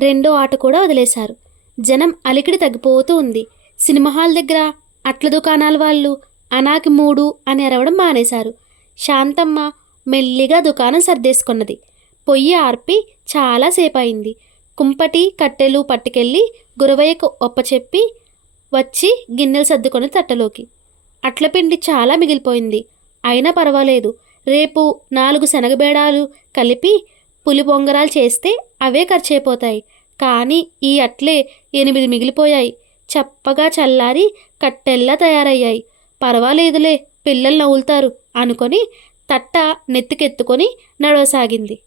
రెండో ఆట కూడా వదిలేశారు. జనం అలికిడి తగ్గిపోతూ ఉంది. సినిమా హాల్ దగ్గర అట్ల దుకాణాల వాళ్ళు అనాకి మూడు అని అరవడం మానేశారు. శాంతమ్మ మెల్లిగా దుకాణం సర్దేసుకున్నది. పొయ్యి ఆర్పి చాలాసేపు అయింది కుంపటి కట్టెలు పట్టుకెళ్ళి గురవయ్యకు ఒప్పచెప్పి వచ్చి గిన్నెలు సర్దుకొని తట్టలోకి. అట్లపిండి చాలా మిగిలిపోయింది. అయినా పర్వాలేదు. రేపు నాలుగు శనగబేడాలు కలిపి పులి బొంగరాలు చేస్తే అవే ఖర్చయిపోతాయి కానీ ఈ అట్లే ఎనిమిది మిగిలిపోయాయి. చప్పగా చల్లారి కట్టెల్లా తయారయ్యాయి. పర్వాలేదులే పిల్లలు నవ్వులుతారు అనుకొని తట్ట నెత్తికెత్తుకొని నడవసాగింది.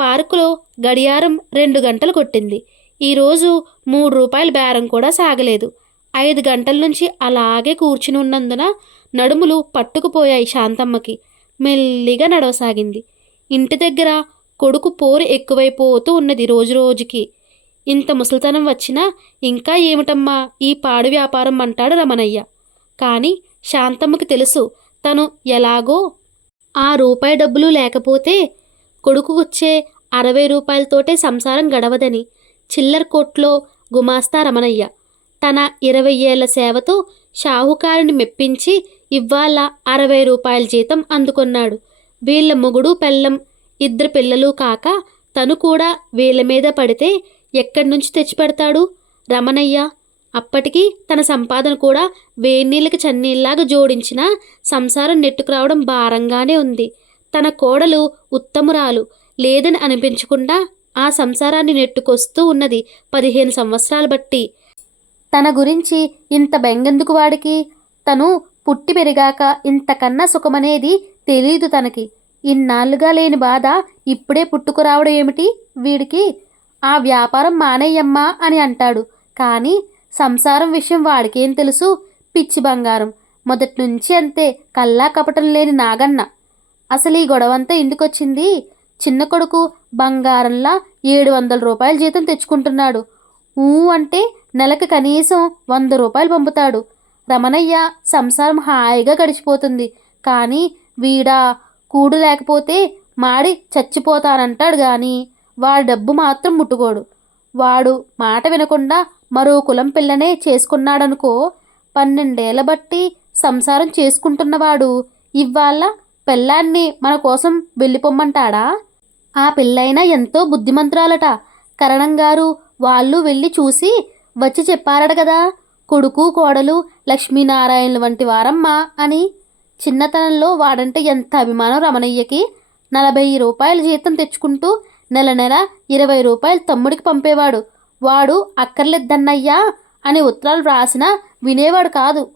పార్కులో గడియారం రెండు గంటలు కొట్టింది. ఈరోజు మూడు రూపాయల బేరం కూడా సాగలేదు. ఐదు గంటల నుంచి అలాగే కూర్చుని ఉన్నందున నడుములు పట్టుకుపోయాయి శాంతమ్మకి. మెల్లిగా నడవసాగింది. ఇంటి దగ్గర కొడుకు పోరు ఎక్కువైపోతూ ఉన్నది రోజు రోజుకి. ఇంత ముసలితనం వచ్చినా ఇంకా ఏమిటమ్మా ఈ పాడు వ్యాపారం అంటాడు రమణయ్య. కానీ శాంతమ్మకి తెలుసు తను ఎలాగో ఆ రూపాయి డబ్బులు లేకపోతే కొడుకు వచ్చే అరవై రూపాయలతోటే సంసారం గడవదని చిల్లర కోట్లో గుమాస్తా రమణయ్య. తన ఇరవై ఏళ్ళ సేవతో షాహుకారుని మెప్పించి ఇవాళ అరవై రూపాయల జీతం అందుకున్నాడు. వీళ్ళ మొగుడు పెళ్ళం ఇద్దరు పిల్లలు కాక తను కూడా వీళ్ళ మీద పడితే ఎక్కడి నుంచి తెచ్చిపెడతాడు? రమణయ్య అప్పటికి తన సంపాదన కూడా వేణీళ్ళకి చన్నీళ్ళలాగా జోడించిన సంసారం నెట్టుకురావడం భారంగానే ఉంది. తన కోడలు ఉత్తమురాలు లేదని అనిపించకుండా ఆ సంసారాన్ని నెట్టుకొస్తూ ఉన్నది పదిహేను సంవత్సరాలు బట్టి. తన గురించి ఇంత బెంగెందుకు వాడికి? తను పుట్టి పెరిగాక ఇంతకన్నా సుఖమనేది తెలీదు తనకి. ఇన్నాళ్ళుగా లేని బాధ ఇప్పుడే పుట్టుకురావడం ఏమిటి? వీడికి ఆ వ్యాపారం మానేయమ్మా అని అంటాడు. కానీ సంసారం విషయం వాడికేం తెలుసు? పిచ్చి బంగారం. మొదటి నుంచి అంతే కల్లా కపటం లేని నాగన్న. అసలు ఈ గొడవంతా ఎందుకొచ్చింది? చిన్న కొడుకు బంగారంలా ఏడు వందల రూపాయల జీతం తెచ్చుకుంటున్నాడు. ఊ అంటే నెలకు కనీసం వంద రూపాయలు పంపుతాడు. రమణయ్య సంసారం హాయిగా గడిచిపోతుంది. కానీ వీడా కూడు లేకపోతే మాడి చచ్చిపోతానంటాడు కానీ వాడి డబ్బు మాత్రం ముట్టుకోడు. వాడు మాట వినకుండా మరో కులం పిల్లనే చేసుకున్నాడనుకో పన్నెండేళ్ళ బట్టి సంసారం చేసుకుంటున్నవాడు ఇవాళ పిల్లాన్ని మన కోసం వెళ్ళిపోమ్మంటాడా? ఆ పిల్లైనా ఎంతో బుద్ధిమంతురాలట. కరణం గారు వాళ్ళు వెళ్ళి చూసి వచ్చి చెప్పారట కదా కొడుకు కోడలు లక్ష్మీనారాయణుల వంటి వారమ్మా అని చిన్నతనంలో వాడంటే ఎంత అభిమానం రమణయ్యకి? నలభై రూపాయల జీతం తెచ్చుకుంటూ నెల నెల ఇరవై రూపాయలు తమ్ముడికి పంపేవాడు. వాడు అక్కర్లేద్దన్నయ్యా అని ఉత్తరాలు రాసినా వినేవాడు కాదు.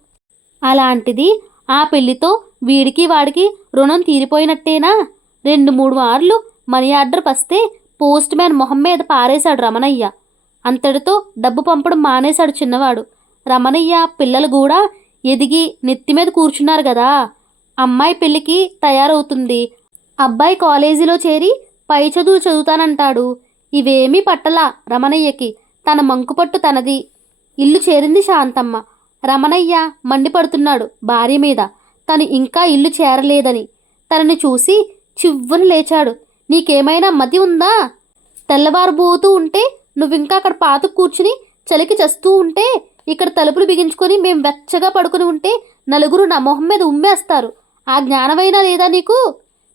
అలాంటిది ఆ పెళ్ళితో వీడికి వాడికి రుణం తీరిపోయినట్టేనా? రెండు మూడు మార్లు మనీ ఆర్డర్ పస్తే పోస్ట్ మ్యాన్ మొహం మీద పారేశాడు రమణయ్య. అంతటితో డబ్బు పంపడం మానేశాడు చిన్నవాడు. రమణయ్య పిల్లలు కూడా ఎదిగి నెత్తి మీద కూర్చున్నారు కదా. అమ్మాయి పెళ్ళికి తయారవుతుంది. అబ్బాయి కాలేజీలో చేరి పై చదువు చదువుతానంటాడు. ఇవేమీ పట్టలా రమణయ్యకి. తన మంకుపట్టు తనది. ఇల్లు చేరింది శాంతమ్మ. రమణయ్య మండిపడుతున్నాడు భార్య మీద. తను ఇంకా ఇల్లు చేరలేదని. తనని చూసి చివ్వును లేచాడు. నీకేమైనా మతి ఉందా? తెల్లవారుబోతూ ఉంటే నువ్వింకా అక్కడ పాతకు కూర్చుని చలికి చస్తూ ఉంటే ఇక్కడ తలుపులు బిగించుకొని మేము వెచ్చగా పడుకుని ఉంటే నలుగురు నా మొహం మీద ఉమ్మేస్తారు. ఆ జ్ఞానమైనా లేదా నీకు?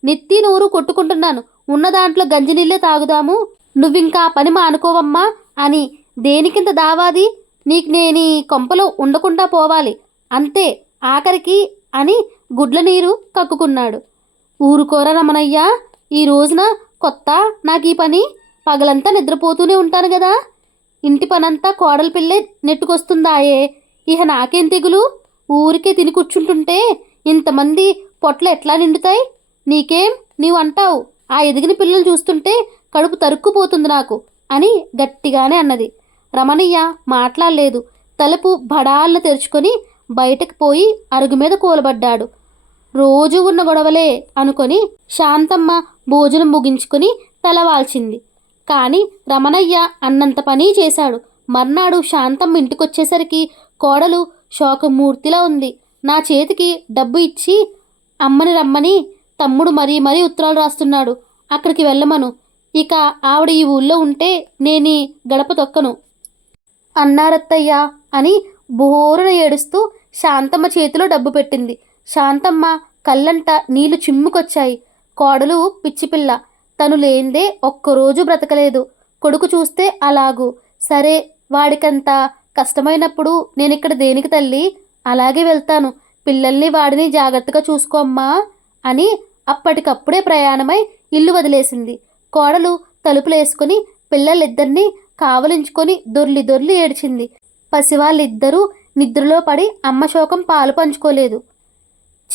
నెత్తి నోరు కొట్టుకుంటున్నాను. ఉన్న దాంట్లో గంజినీళ్ళే తాగుదాము. నువ్వింకా పని మానుకోవమ్మా అని దేనికింత దావాది? నీకు నేను ఈ కొంపలో ఉండకుండా పోవాలి. అంతే ఆఖరికి అని గుడ్ల నీరు కక్కుకున్నాడు. ఊరుకోర రమణయ్య ఈ రోజున కొత్త నాకు ఈ పని? పగలంతా నిద్రపోతూనే ఉంటాను కదా ఇంటి పనంతా కోడల పిల్లే నెట్టుకొస్తుందాయే. ఇహ నాకేం తెగులు? ఊరికే తిని కూర్చుంటుంటే ఇంతమంది పొట్లు ఎట్లా నిండుతాయి? నీకేం? నీవు అంటావు ఆ ఎదిగిన పిల్లలు చూస్తుంటే కడుపు తరుక్కుపోతుంది నాకు అని గట్టిగానే అన్నది. రమణయ్య మాట్లాడలేదు. తలుపు బడాలను తెరుచుకొని బయటకు పోయి అరుగు మీద కూలబడ్డాడు. రోజు ఉన్న గొడవలే అనుకొని శాంతమ్మ భోజనం ముగించుకొని తలవాల్చింది. కానీ రమణయ్య అన్నంత పని చేశాడు. మర్నాడు శాంతమ్మ ఇంటికొచ్చేసరికి కోడలు శోకమూర్తిలా ఉంది. నా చేతికి డబ్బు ఇచ్చి అమ్మని రమ్మని తమ్ముడు మరీ మరీ ఉత్తరాలు రాస్తున్నాడు. అక్కడికి వెళ్ళమను. ఇక ఆవిడ ఈ ఊళ్ళో ఉంటే నేని గడప తొక్కను. అన్నారత్తయ్య అని బోరున ఏడుస్తూ శాంతమ్మ చేతిలో డబ్బు పెట్టింది. శాంతమ్మ కళ్ళంట నీళ్ళు చిమ్ముకొచ్చాయి. కోడలు పిచ్చిపిల్ల. తను లేందే ఒక్కరోజు బ్రతకలేదు. కొడుకు చూస్తే అలాగు. సరే వాడికంత కష్టమైనప్పుడు నేను ఇక్కడ దేనికి తల్లి? అలాగే వెళ్తాను. పిల్లల్ని వాడిని జాగ్రత్తగా చూసుకోమ్మా అని అప్పటికప్పుడే ప్రయాణమై ఇల్లు వదిలేసింది. కోడలు తలుపులేసుకుని పిల్లలిద్దరినీ కావలించుకొని దొర్లి దొర్లి ఏడ్చింది. పసివాళ్ళిద్దరూ నిద్రలో పడి అమ్మ శోకం పాలు పంచుకోలేదు.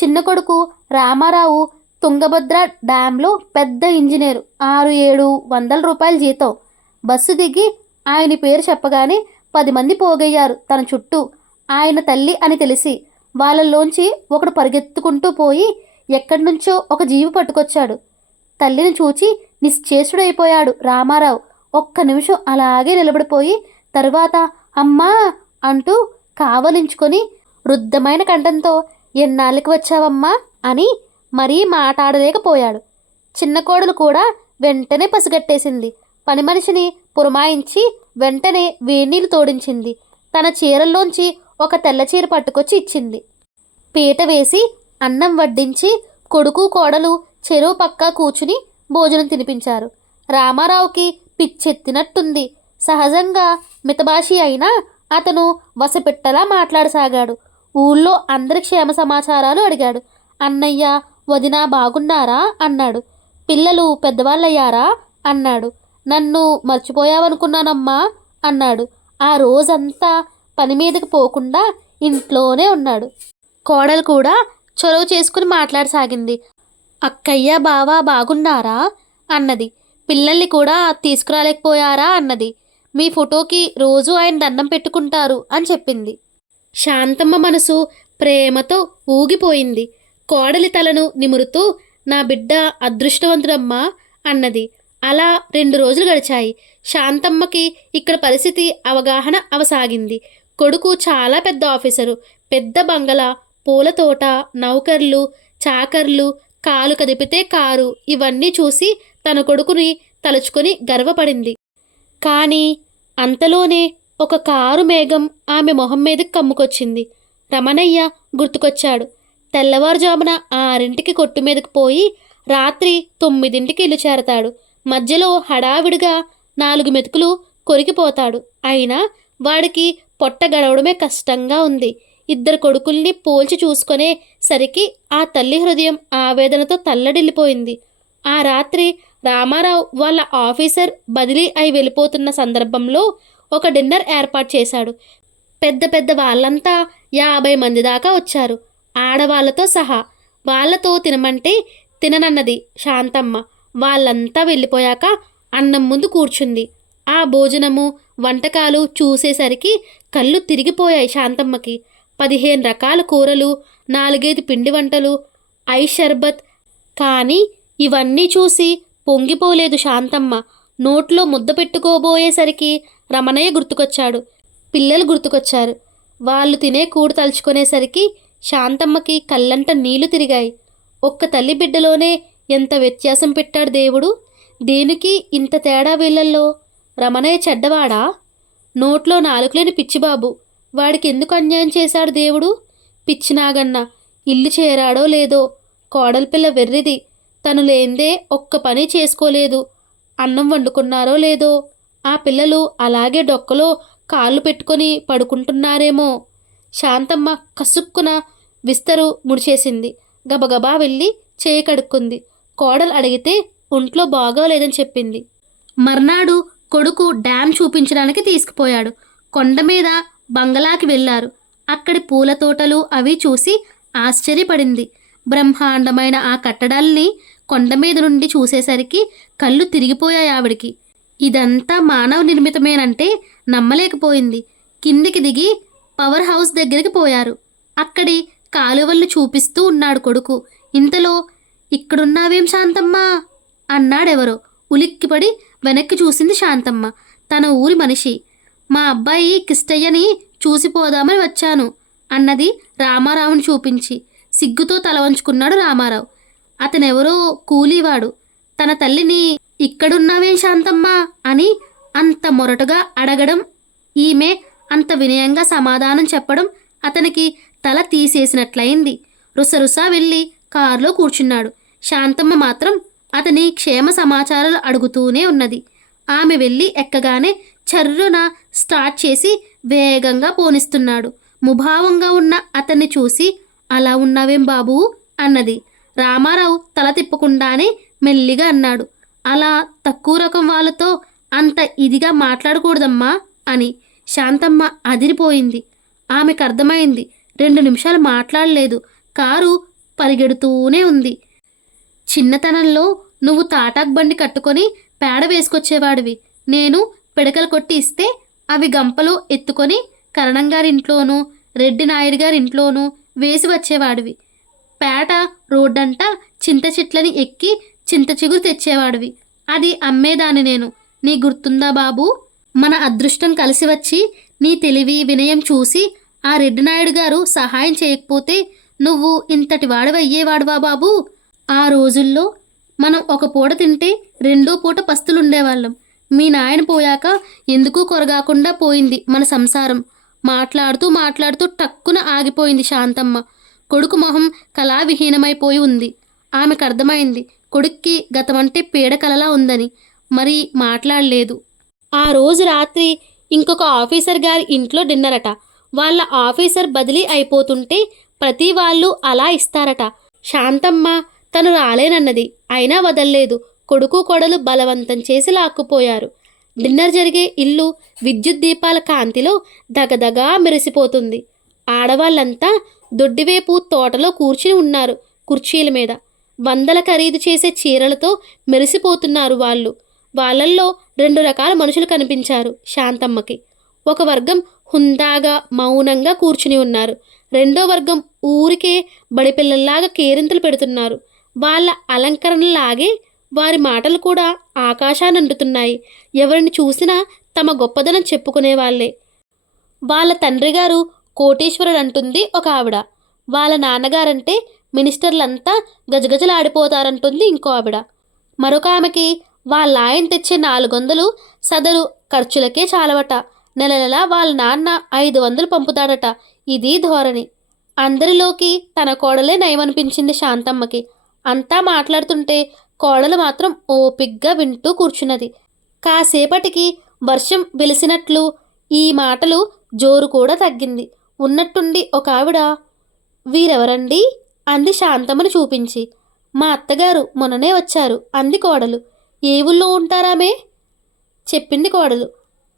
చిన్న కొడుకు రామారావు తుంగభద్ర డ్యాంలో పెద్ద ఇంజనీరు. ఆరు ఏడు వందల రూపాయల జీతం. బస్సు దిగి ఆయన పేరు చెప్పగానే పది మంది పోగయ్యారు తన చుట్టూ. ఆయన తల్లి అని తెలిసి వాళ్ళలోంచి ఒకడు పరిగెత్తుకుంటూ పోయి ఎక్కడి నుంచో ఒక జీవి పట్టుకొచ్చాడు. తల్లిని చూచి నిశ్చేషుడైపోయాడు రామారావు. ఒక్క నిమిషం అలాగే నిలబడిపోయి తరువాత అమ్మా అంటూ కావలించుకొని వృద్ధమైన కంఠంతో ఎన్నాళ్ళకి వచ్చావమ్మా? అని మరీ మాట్లాడలేకపోయాడు చిన్న కోడలు కూడా వెంటనే పసిగట్టేసింది. పని మనిషిని పురమాయించి వెంటనే వేణీలు తోడించింది. తన చీరల్లోంచి ఒక తెల్ల చీర పట్టుకొచ్చి ఇచ్చింది. పీట వేసి అన్నం వడ్డించి కొడుకు కోడలు చెరువు పక్క కూర్చుని భోజనం తినిపించారు. రామారావుకి పిచ్చెత్తినట్టుంది. సహజంగా మితభాషి అయినా అతను వసపెట్టలా మాట్లాడసాగాడు. ఊళ్ళో అందరి క్షేమ సమాచారాలు అడిగాడు. అన్నయ్య వదినా బాగున్నారా? అన్నాడు. పిల్లలు పెద్దవాళ్ళయ్యారా? అన్నాడు. నన్ను మర్చిపోయావనుకున్నానమ్మా? అన్నాడు. ఆ రోజంతా పని మీదకి పోకుండా ఇంట్లోనే ఉన్నాడు. కోడలు కూడా చొరవ చేసుకుని మాట్లాడసాగింది. అక్కయ్య బావా బాగున్నారా? అన్నది. పిల్లల్ని కూడా తీసుకురాలేకపోయారా? అన్నది. మీ ఫోటోకి రోజు ఆయన దండం పెట్టుకుంటారు అని చెప్పింది. శాంతమ్మ మనసు ప్రేమతో ఊగిపోయింది. కోడలి తలను నిమురుతూ నా బిడ్డ అదృష్టవంతుడమ్మా అన్నది. అలా రెండు రోజులు గడిచాయి. శాంతమ్మకి ఇక్కడ పరిస్థితి అవగాహన అవసాగింది. కొడుకు చాలా పెద్ద ఆఫీసరు. పెద్ద బంగళా పూల తోట నౌకర్లు చాకర్లు కాలు కదిపితే కారు ఇవన్నీ చూసి తన కొడుకుని తలుచుకొని గర్వపడింది. కానీ అంతలోనే ఒక కారు మేఘం ఆమె మొహం మీదకి కమ్ముకొచ్చింది. రమణయ్య గుర్తుకొచ్చాడు. తెల్లవారుజామున ఆరింటికి కొట్టు మీదకి పోయి రాత్రి తొమ్మిదింటికి ఇల్లు చేరతాడు. మధ్యలో హడావిడిగా నాలుగు మెతుకులు కొరికిపోతాడు. అయినా వాడికి పొట్ట గడవడమే కష్టంగా ఉంది. ఇద్దరు కొడుకుల్ని పోల్చి చూసుకునే సరికి ఆ తల్లి హృదయం ఆవేదనతో తల్లడిల్లిపోయింది. ఆ రాత్రి రామారావు వాళ్ళ ఆఫీసర్ బదిలీ అయి వెళ్ళిపోతున్న సందర్భంలో ఒక డిన్నర్ ఏర్పాటు చేశాడు. పెద్ద పెద్ద వాళ్ళంతా యాభై మంది దాకా వచ్చారు. ఆడవాళ్ళతో సహా వాళ్ళతో తినమంటే తిననన్నది శాంతమ్మ. వాళ్ళంతా వెళ్ళిపోయాక అన్నం ముందు కూర్చుంది. ఆ భోజనము వంటకాలు చూసేసరికి కళ్ళు తిరిగిపోయాయి శాంతమ్మకి. పదిహేను రకాల కూరలు నాలుగైదు పిండి వంటలు ఐ షర్బత్. కానీ ఇవన్నీ చూసి పొంగిపోలేదు శాంతమ్మ. నోట్లో ముద్ద పెట్టుకోబోయేసరికి రమణయ్య గుర్తుకొచ్చాడు. పిల్లలు గుర్తుకొచ్చారు. వాళ్ళు తినే కూడు తలుచుకునేసరికి శాంతమ్మకి కళ్ళంట నీళ్ళు తిరిగాయి. ఒక్క తల్లి బిడ్డలోనే ఎంత వ్యత్యాసం పెట్టాడు దేవుడు? దేనికి ఇంత తేడా వీళ్ళల్లో? రమణయ్య చెడ్డవాడా? నోట్లో నాలుకలేని పిచ్చిబాబు. వాడికి ఎందుకు అన్యాయం చేశాడు దేవుడు? పిచ్చినాగన్న ఇల్లు చేరాడో లేదో? కోడలపిల్ల వెర్రిది. తను లేందే ఒక్క పని చేసుకోలేదు. అన్నం వండుకున్నారో లేదో? ఆ పిల్లలు అలాగే డొక్కలో కాళ్ళు పెట్టుకొని పడుకుంటున్నారేమో? శాంతమ్మ కసుక్కున విస్తరు ముడిచేసింది. గబగబా వెళ్ళి చేయి కడుక్కుంది. కోడలు అడిగితే ఒంట్లో బాగోలేదని చెప్పింది. మర్నాడు కొడుకు డ్యామ్ చూపించడానికి తీసుకుపోయాడు. కొండ మీద బంగళాకి వెళ్ళారు. అక్కడి పూల తోటలు అవి చూసి ఆశ్చర్యపడింది. బ్రహ్మాండమైన ఆ కట్టడాల్ని కొండ మీద నుండి చూసేసరికి కళ్ళు తిరిగిపోయాయి ఆవిడికి. ఇదంతా మానవ నిర్మితమేనంటే నమ్మలేకపోయింది. కిందికి దిగి పవర్ హౌస్ దగ్గరికి పోయారు. అక్కడి కాలువలు చూపిస్తూ ఉన్నాడు కొడుకు. ఇంతలో ఇక్కడున్నావేం శాంతమ్మ? అన్నాడెవరో. ఉలిక్కిపడి వెనక్కి చూసింది శాంతమ్మ. తన ఊరి మనిషి. మా అబ్బాయి కిష్టయ్యని చూసిపోదామని వచ్చాను అన్నది రామారావుని చూపించి సిగ్గుతో తల వంచుకున్నాడు రామారావు. అతనెవరో కూలీవాడు. తన తల్లిని ఇక్కడున్నావేం శాంతమ్మ? అని అంత మొరటుగా అడగడం ఈమె అంత వినయంగా సమాధానం చెప్పడం అతనికి తల తీసేసినట్లయింది. రుసరుసా వెళ్ళి కారులో కూర్చున్నాడు. శాంతమ్మ మాత్రం అతని క్షేమ సమాచారాలు అడుగుతూనే ఉన్నది. ఆమె వెళ్ళి ఎక్కగానే చర్రున స్టార్ట్ చేసి వేగంగా పోనిస్తున్నాడు. ముభావంగా ఉన్న అతన్ని చూసి అలా ఉన్నావేం బాబూ? అన్నది. రామారావు తల తిప్పకుండానే మెల్లిగా అన్నాడు. అలా తక్కువ రకం వాళ్ళతో అంత ఇదిగా మాట్లాడకూడదమ్మా అని. శాంతమ్మ అదిరిపోయింది. ఆమెకు అర్థమైంది రెండు నిమిషాలు మాట్లాడలేదు. కారు పరిగెడుతూనే ఉంది. చిన్నతనంలో నువ్వు తాటాక్ బండి కట్టుకొని పేడ వేసుకొచ్చేవాడివి. నేను పిడకలు కొట్టి ఇస్తే అవి గంపలో ఎత్తుకొని కరణంగారింట్లోనూ రెడ్డి నాయుడు గారింట్లోనూ వేసి వచ్చేవాడివి. పేట రోడ్డంట చింత చెట్లని ఎక్కి చింత చిగురు తెచ్చేవాడివి. అది అమ్మేదాన్ని నేను. నీ గుర్తుందా బాబు? మన అదృష్టం కలిసి వచ్చి నీ తెలివి వినయం చూసి ఆ రెడ్డి నాయుడు గారు సహాయం చేయకపోతే నువ్వు ఇంతటి వాడవయ్యేవాడువా బాబు? ఆ రోజుల్లో మనం ఒక పూట తింటే రెండో పూట పస్తులుండేవాళ్ళం. మీ నాయన పోయాక ఎందుకు కొరగాకుండా పోయింది మన సంసారం. మాట్లాడుతూ మాట్లాడుతూ టక్కున ఆగిపోయింది శాంతమ్మ. కొడుకు మొహం కళావిహీనమైపోయి ఉంది. ఆమెకు అర్థమైంది కొడుక్కి గతమంటే పీడ కలలా ఉందని. మరి మాట్లాడలేదు. ఆ రోజు రాత్రి ఇంకొక ఆఫీసర్ గారి ఇంట్లో డిన్నర్ అట వాళ్ళ ఆఫీసర్ బదిలీ అయిపోతుంటే ప్రతి వాళ్ళు అలా ఇస్తారట. శాంతమ్మ తను రాలేనన్నది. అయినా వదల్లేదు. కొడుకు కొడలు బలవంతం చేసి లాక్కుపోయారు. డిన్నర్ జరిగే ఇల్లు విద్యుత్ దీపాల కాంతిలో దగదగా మెరిసిపోతుంది. ఆడవాళ్ళంతా దొడ్డివేపు తోటలో కూర్చుని ఉన్నారు కుర్చీల మీద. వందల ఖరీదు చేసే చీరలతో మెరిసిపోతున్నారు వాళ్ళు. వాళ్ళల్లో రెండు రకాల మనుషులు కనిపించారు శాంతమ్మకి. ఒక వర్గం హుందాగా మౌనంగా కూర్చుని ఉన్నారు. రెండో వర్గం ఊరికే బడిపిల్లల్లాగా కేరింతలు పెడుతున్నారు. వాళ్ళ అలంకరణలాగే వారి మాటలు కూడా ఆకాశాన్ని అంటుతున్నాయి. ఎవరిని చూసినా తమ గొప్పదనం చెప్పుకునే వాళ్ళే వాళ్ళ తండ్రి గారు అంటుంది ఒక ఆవిడ. వాళ్ళ నాన్నగారంటే మినిస్టర్లంతా గజగజలాడిపోతారంటుంది ఇంకో ఆవిడ. మరొక ఆమెకి వాళ్ళ ఆయన తెచ్చే నాలుగు వందలు సదరు ఖర్చులకే చాలవట. నెల నెల వాళ్ళ నాన్న ఐదు వందలు పంపుతాడట. ఇది ధోరణి. అందరిలోకి తన కోడలే నయమనిపించింది శాంతమ్మకి. అంతా మాట్లాడుతుంటే కోడలు మాత్రం ఓపిగ్గా వింటూ కూర్చున్నది. కాసేపటికి వర్షం వెలిసినట్లు ఈ మాటలు జోరు కూడా తగ్గింది. ఉన్నట్టుండి ఒక ఆవిడ వీరెవరండి? అంది శాంతమ్మను చూపించి. మా అత్తగారు మొన్ననే వచ్చారు అంది కోడలు. ఏ ఊళ్ళో ఉంటారామే చెప్పింది కోడలు.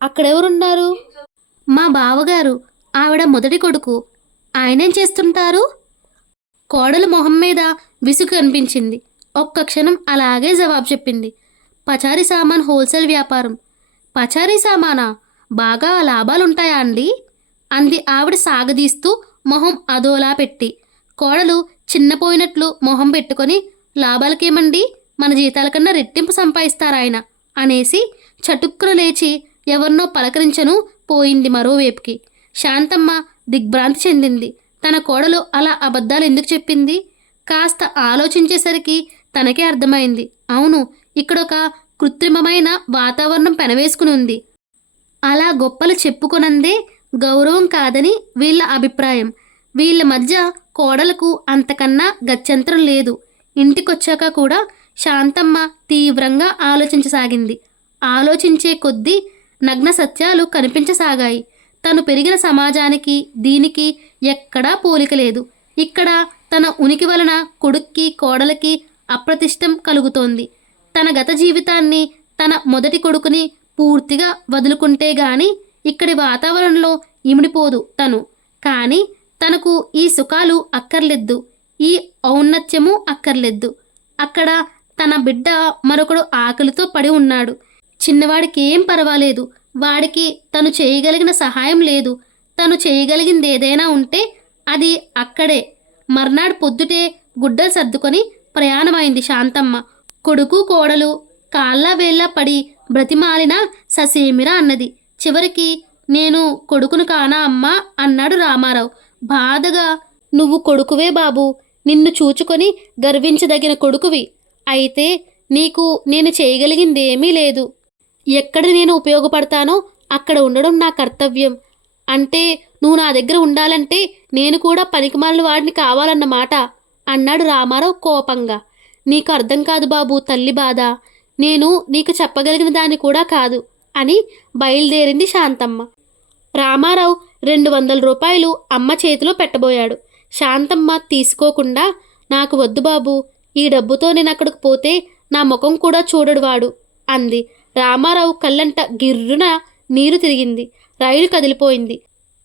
అక్కడెవరున్నారు? మా బావగారు ఆవిడ మొదటి కొడుకు. ఆయనేం చేస్తుంటారు? కోడలు మొహం మీద విసుగు కనిపించింది ఒక్క క్షణం అలాగే జవాబు చెప్పింది. పచారీ సామాన్ హోల్సేల్ వ్యాపారం. పచారీ సామానా? బాగా లాభాలుంటాయా అండి? అంది ఆవిడ సాగదీస్తూ మొహం అదోలా పెట్టి. కోడలు చిన్నపోయినట్లు మొహం పెట్టుకొని లాభాలకేమండి? మన జీతాల కన్నా రెట్టింపు సంపాదిస్తారాయన అనేసి చటుక్కున లేచి ఎవరినో పలకరించను పోయింది మరోవైపుకి. శాంతమ్మ దిగ్భ్రాంతి చెందింది. తన కోడలు అలా అబద్ధాలు ఎందుకు చెప్పింది? కాస్త ఆలోచించేసరికి తనకే అర్థమైంది. అవును ఇక్కడ ఒక కృత్రిమమైన వాతావరణం పెనవేసుకుని ఉంది అలా గొప్పలు చెప్పుకొనందే గౌరవం కాదని వీళ్ళ అభిప్రాయం. వీళ్ళ మధ్య కోడలకు అంతకన్నా గత్యంతరం లేదు. ఇంటికొచ్చాక కూడా శాంతమ్మ తీవ్రంగా ఆలోచించసాగింది. ఆలోచించే కొద్దీ నగ్న సత్యాలు కనిపించసాగాయి. తను పెరిగిన సమాజానికి దీనికి ఎక్కడా పోలిక లేదు. ఇక్కడ తన ఉనికి వలన కొడుక్కి కోడలకి అప్రతిష్టం కలుగుతోంది. తన గత జీవితాన్ని తన మొదటి కొడుకుని పూర్తిగా వదులుకుంటే గాని ఇక్కడి వాతావరణంలో ఇమిడిపోదు తను. కానీ తనకు ఈ సుఖాలు అక్కర్లేదు. ఈ ఔన్నత్యము అక్కర్లేదు. అక్కడ తన బిడ్డ మరొకడు ఆకలితో పడి ఉన్నాడు. చిన్నవాడికి ఏం పర్వాలేదు. వాడికి తను చేయగలిగిన సహాయం లేదు. తను చేయగలిగింది ఏదైనా ఉంటే అది అక్కడే. మర్నాడు పొద్దుటే గుడ్డలు సర్దుకొని ప్రయాణమైంది శాంతమ్మ. కొడుకు కోడలు కాళ్ళ వేళ్ళ పడి బ్రతిమాలిన ససేమిరా అన్నది. చివరికి నేను కొడుకును కానా అమ్మా అన్నాడు రామారావు. బాధగా నువ్వు కొడుకువే బాబు. నిన్ను చూచుకొని గర్వించదగిన కొడుకువి. అయితే నీకు నేను చేయగలిగింది ఏమీ లేదు. ఎక్కడ నేను ఉపయోగపడతానో అక్కడ ఉండడం నా కర్తవ్యం. అంటే నువ్వు నా దగ్గర ఉండాలంటే నేను కూడా పనికిమాలిన వాడిని కావాలన్నమాట అన్నాడు రామారావు కోపంగా. నీకు అర్థం కాదు బాబు తల్లి బాధ. నేను నీకు చెప్పగలిగిన దాన్ని కూడా కాదు అని బయలుదేరింది శాంతమ్మ. రామారావు రెండు వందల రూపాయలు అమ్మ చేతిలో పెట్టబోయాడు. శాంతమ్మ తీసుకోకుండా నాకు వద్దు బాబు ఈ డబ్బుతో నేను అక్కడికి పోతే నా ముఖం కూడా చూడడు వాడు అంది. రామారావు కళ్ళంట గిర్రున నీరు తిరిగింది. రైలు కదిలిపోయింది.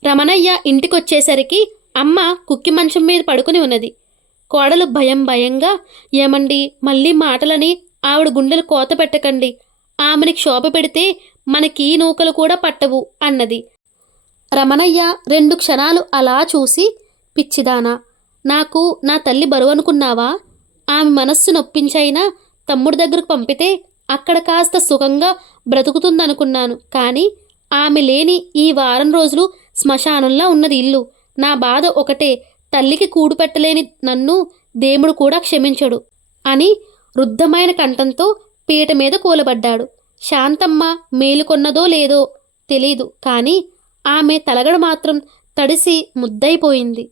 రమణయ్య ఇంటికొచ్చేసరికి అమ్మ కుక్కి మంచం మీద పడుకుని ఉన్నది. కోడలు భయం భయంగా ఏమండి మళ్ళీ మాటలని ఆవిడ గుండెలు కోత పెట్టకండి. ఆమెని క్షోభ పెడితే మనకి నూకలు కూడా పట్టవు అన్నది. రమణయ్య రెండు క్షణాలు అలా చూసి పిచ్చిదానా నాకు నా తల్లి బరువు అనుకున్నావా ఆమె మనస్సు నొప్పించైనా తమ్ముడి దగ్గరకు పంపితే అక్కడ కాస్త సుఖంగా బ్రతుకుతుందనుకున్నాను. కానీ ఆమె లేని ఈ వారం రోజులు శ్మశానంలా ఉన్నది ఇల్లు. నా బాధ ఒకటే తల్లికి కూడు పెట్టలేని నన్ను దేవుడు కూడా క్షమించడు అని రుద్ధమైన కంఠంతో పీట మీద కూలబడ్డాడు. శాంతమ్మ మేలుకొన్నదో లేదో తెలీదు కానీ ఆమె తలగడ మాత్రం తడిసి ముద్దైపోయింది